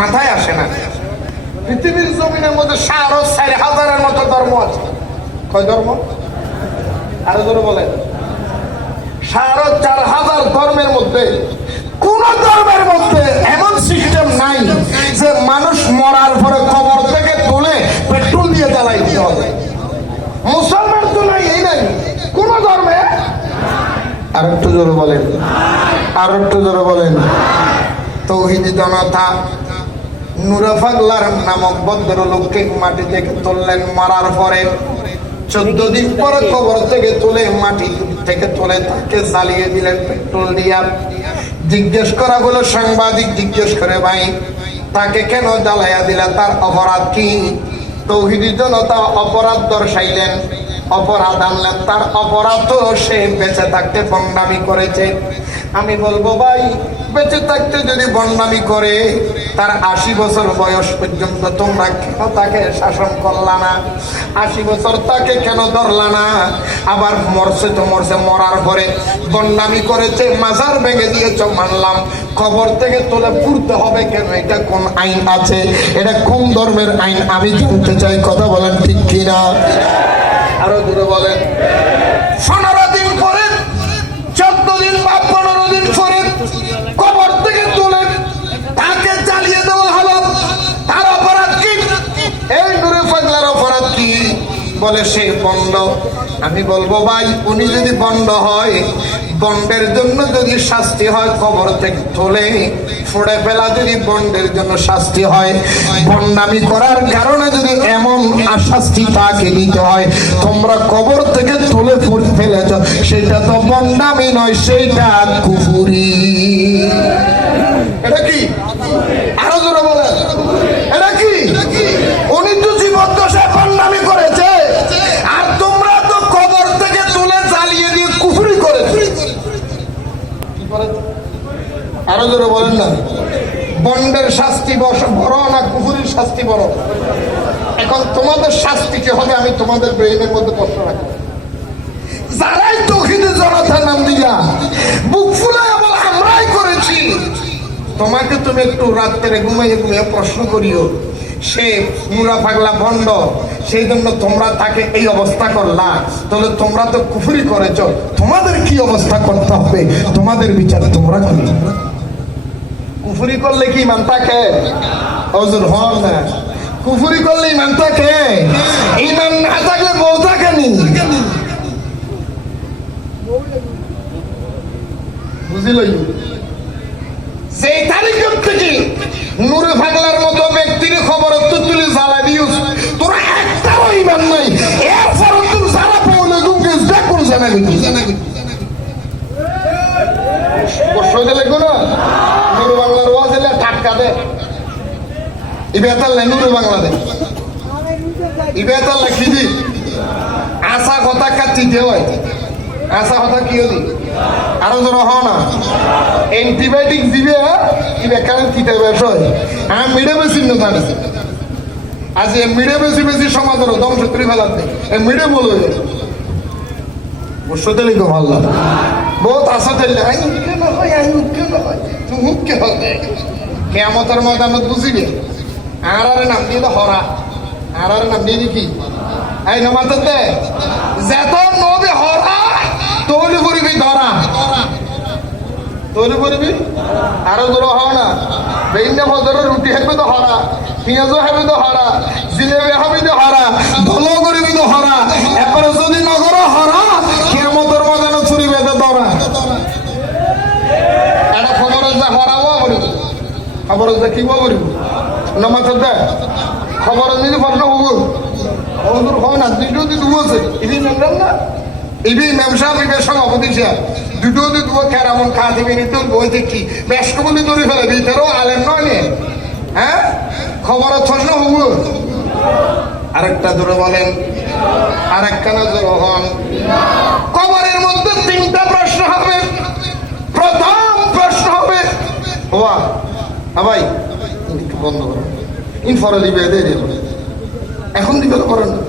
মাথায় আসে না। পৃথিবীর জমিনের মধ্যে সাড়ে চার হাজারের মতো ধর্ম আছে। কয় ধর্ম? আরও ধরে বলেন। সাড়ে চার হাজার ধর্মের মধ্যে, কোন ধর্মের মধ্যে এমন সিস্টেম নাই যে মানুষ মরার পরে কবর থেকে তুলে পেট্রোল দিয়ে জ্বালাই দিতে হবে। মুসলমান তো নাই, এই নাই। কোন ধর্মে? আর একটু জোরে বলেন। আর একটু জোরে বলেন। জনতা। নামক ভদ্রলোককে মাটি থেকে তুললেন, মারার পরে চোদ্দ দিন পরে কবর থেকে তুলে মাটি থেকে তুলে তাকে জ্বালিয়ে দিলেন পেট্রোল দিয়া। জিজ্ঞেস করা হলো, সাংবাদিক, জিজ্ঞেস করে ভাই, তাকে কেন জ্বালাইয়া দিলা? তার অপরাধ কি? তৌহিদি জনতা অপরাধ দর্শাইলেন। অপরাধ আনলেন, তার অপরাধ তো সে বেঁচে থাকতে বন্ডামি করেছে। আমি বলব, ভাই, বেঁচে থাকতে যদি বন্ডামি করে, তার আশি বছর বয়স পর্যন্ত তোমরা কেন তাকে শাসন করলা না? আশি বছর তাকে কেন ধরলা না? আবার মরছে তো মরছে, মরার পরে বন্ডামি করেছে, মাজার ভেঙে দিয়েছ, মানলাম। খবর থেকে তোলে পুড়তে হবে কেন? এটা কোন আইন আছে? এটা কোন ধর্মের আইন? আমি জানতে চাই, কথা বলেন ঠিক কিনা? আরও দূরে বলেন। পনেরো দিন পরে, চোদ্দ দিন বা পনেরো দিন পরে কবর থেকে তুলে তাকে চালিয়ে দেওয়া হলো। তার অপরাধ কি? এই দূরে পাগলার অপরাধ কি? বলে সে বন্ড আমি বলব, ভাই, উনি যদি বন্ড হয় বন্ডের জন্য যদি শাস্তি হয়, কবর থেকে তোলে ফোড়ে ফেলা যদি বন্ডের জন্য শাস্তি হয়। বন্ডামি করার কারণে যদি এমন শাস্তি তাকে দিতে হয়, তোমরা কবর থেকে তুলে ফুট ফেলেছ। সেটা তো বন্ডামি নয়, সেটা কুফুরি। আরও জোরে বলেন না। বন্ডের শাস্তি বড় না কুফুরির শাস্তি বড়? এখন তোমাদের শাস্তি কি হবে আমি তোমাদের ব্রেইনের মধ্যে প্রশ্ন রাখি। যারাই তৌহিদের জনতার নাম দিয়া বুক ফুলাই বল, আমরাই করেছি। তোমাকে তুমি একটু রাত্রে ঘুমাইয়ে ঘুমিয়ে প্রশ্ন করিও, সে মুরা পাগলা ভণ্ড, সেই জন্য তোমরা তাকে এই অবস্থা করলা। তাহলে তোমরা তো কুফুরি করেছ, তোমাদের কি অবস্থা করতে হবে? তোমাদের বিচার তোমরা করি। কুফুরি করলে কি ইমান থাকে? অজুর হন না। কুফুরি করলে ইমান থাকে? ইমান না থাকলে বউ থাকে নি। বুঝিলই সেই তারিখের থেকে নূরে ফাগলার মতো ব্যক্তির খবর তো তুলে জ্বালা দিউস তোরা একটাও ইমান নাই। এরপর তুই জ্বালা পাওলে গুগিস দেখুন জানা গেছি কষ্ট হইতে লাগবে না? নুরু বাংলার ওয়াজ এলে টাটকা দে ইবে এতাল নাই নুরু বাংলা দে ইবে এতাল লাখি দি আশা কথা কাটি দে হয় আশা কথা কি হলি? আরও জন হ না। এন্টিবায়োটিক দিবে ইবে কারণ কিতে ব্যবসায় আমি মিডে বেশি না জানি আজ এ মিডে বেশি বেশি সমাজের ধ্বংস করে ফেলাতে এ মিডে বলে বসতে লিখো ভাল্লা। বহুত আশা দিলে আই উঠকে না হয়, আই উঠকে না হয়। তুমি উঠকে হবে কেমতের ময়দানত বুঝিবে? আর নাম দিয়ে হরা। আর নাম দিয়ে কি এই নমাতে যেত নবে হরা, তৈরি করিবি ধরা। তৈরি করবি? আরও দূর হও না। বেইন্দা বদর রুটি হেবি তো হরা, পেঁয়াজও হেবি তো হরা, জিলেবি হেবি তো হরা ধলো করিবি তো হরা এরপরে যদি নগর হরা কেমতর মজানো চুরি বেঁধে ধরা এটা খবর যা হরাবো করিব খবর যা কি করিব নমাত দে। খবর নিলে প্রশ্ন হব। হয় না, দুটো দি দু আছে। ইদি মেমরাম না? চেয়ার দুটো দি দু খের এমন খা দিবি নি আলেন নয় হ্যাঁ? খবরের প্রশ্ন হব। আরেকটা বলেন। আরেকটা না জোরে হন কবরের মধ্যে তিনটা প্রশ্ন হবে। প্রথম প্রশ্ন হবে ওয়া ভাই একটু বন্ধ করেন। ইনফরে দিবে দিয়ে দিবে এখন দিবে তো করেন? না